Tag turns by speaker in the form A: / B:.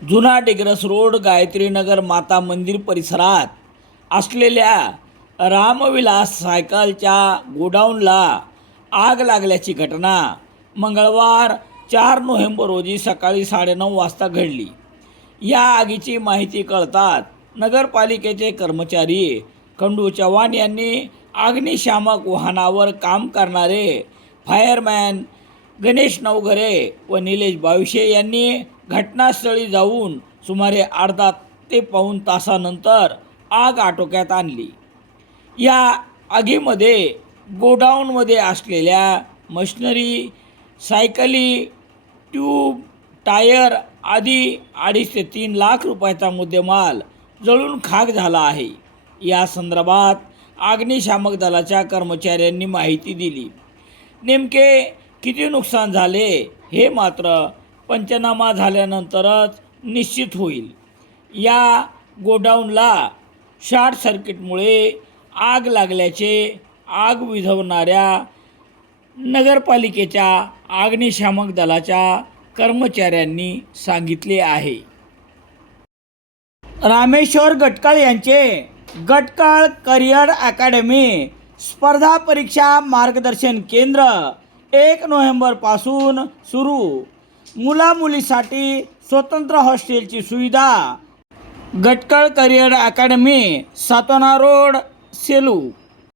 A: जुना डिग्रस रोड गायत्रीनगर माता मंदिर परिसरात असलेल्या रामविलास सायकलच्या गोडाऊनला आग लागल्याची घटना मंगळवार चार नोव्हेंबर रोजी सकाळी साडेनऊ वाजता घडली. या आगीची माहिती कळतात नगरपालिकेचे कर्मचारी खंडू चव्हाण यांनी अग्निशामक वाहनावर काम करणारे फायरमॅन गणेश नवघरे व निलेश बाविशे यांनी घटनास्थळी जाऊन सुमारे अर्धा ते पाऊण तासानंतर आग आटोक्यात आणली. या आगीमध्ये गोडाऊनमध्ये असलेल्या मशिनरी सायकली ट्यूब टायर आदी अडीच ते तीन लाख रुपयाचा मुद्देमाल जळून खाक झाला आहे. या संदर्भात अग्निशामक दलाच्या कर्मचाऱ्यांनी माहिती दिली. नेमके किती नुकसान झाले हे मात्र पंचनामा झाल्यानंतरच निश्चित होईल. या गोडाऊनला शॉर्ट सर्किटमुळे आग लागल्याचे आग विझवणाऱ्या नगरपालिकेच्या अग्निशामक दलाच्या कर्मचाऱ्यांनी सांगितले आहे. रामेश्वर गटकाळ यांचे गटकाळ करिअर अकॅडमी स्पर्धा परीक्षा मार्गदर्शन केंद्र एक नोव्हेंबरपासून सुरू. मुलामुलीसाठी स्वतंत्र हॉस्टेलची सुविधा. Gatkal career academy Satona road Selu.